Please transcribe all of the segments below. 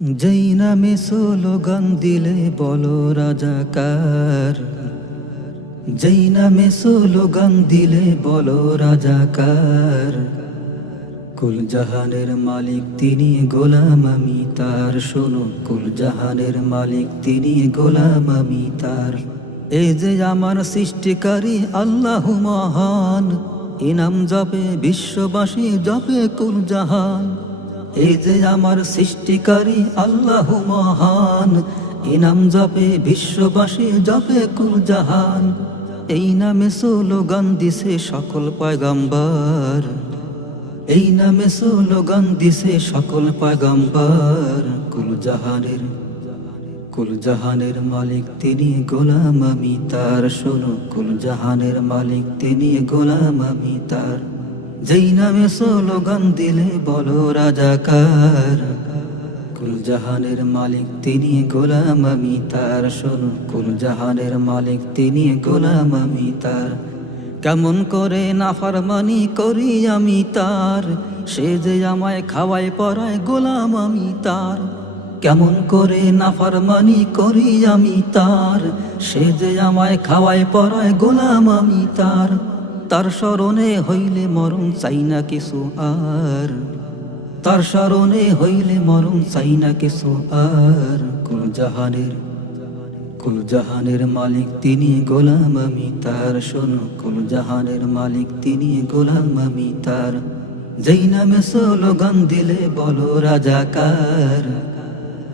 যেই নামে স্লোগান দিলে বলো রাজাকার, যেই নামে স্লোগান দিলে বলো রাজাকার। কুল জাহানের মালিক তিনি, গোলাম আমি তার। শোনো, কুল জাহানের মালিক তিনি, গোলাম আমি তার। এই যে আমার সৃষ্টিকারী আল্লাহ মহান, ইনাম জপে বিশ্ববাসী, জপে কুল জাহান। এই যে আমার সৃষ্টিকারী আল্লাহ মহান, ইনাম জপে বিশ্ববাসী, জপে কুল জাহান। এই নামে স্লোগান দিছে সকল পয়গম্বর, এই নামে স্লোগান দিছে সকল পয়গম্বর। কুল জাহানের মালিক তিনি, গোলাম আমি তার। শোনো, কুল জাহানের মালিক তিনি, গোলাম আমি তার। যেই নামে স্লোগান দিলে বলো রাজাকার। কুল জাহানের মালিক তিনি, গোলাম আমি তার। শোনো, কুল জাহানের মালিক তিনি, গোলাম আমি তার। কেমন করে নাফরমানি করি আমি তার, সে যে আমায় খাওয়ায় পরায়, গোলাম আমি তার। কেমন করে নাফরমানি করি আমি তার, সে যে আমায় খাওয়ায় পরায়, গোলাম আমি তার। তার স্মরণে হইলে মরণ চাই না কিছু আর, তার স্মরণে হইলে মরণ চাই না কিছু আর। কুল জাহানের মালিক তিনি, গোলাম আমি তার। শোনো, কুল জাহানের মালিক তিনি, গোলাম আমি তার। যেই নামে স্লোগান দিলে বলো রাজাকার।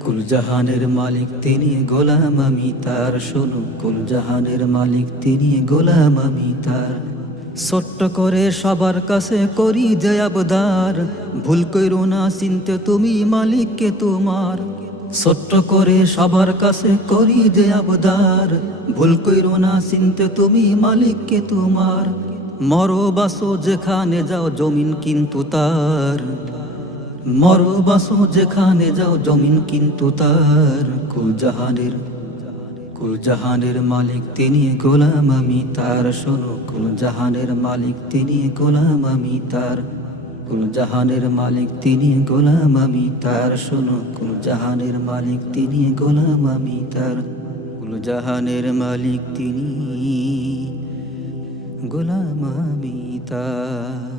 কুল জাহানের মালিক তিনি, গোলাম আমি তার। শোনো, কুল জাহানের মালিক তিনি, গোলাম আমি তার। ছোট্ট করে সবার কাছে করি যে আবদার, ভুল কইরো না চিনতে তুমি মালিককে তোমার। ছোট্ট করে সবার কাছে করি যে আবদার, ভুল কইরো না চিনতে তুমি মালিককে তোমার। মরো বাসো যেখানে যাও জমিন কিন্তু তার, মরো বাসো যেখানে যাও জমিন কিন্তু তার। কুল জাহানের মালিক তিনি, গোলাম আমি তার। শোনো, কুল জাহানের মালিক তিনি, গোলাম আমি তার। কুল জাহানের মালিক তিনি, গোলাম আমি তার। শোনো, কুল জাহানের মালিক তিনি, গোলাম আমি তার। কুল জাহানের মালিক তিনি, গোলাম আমি তার।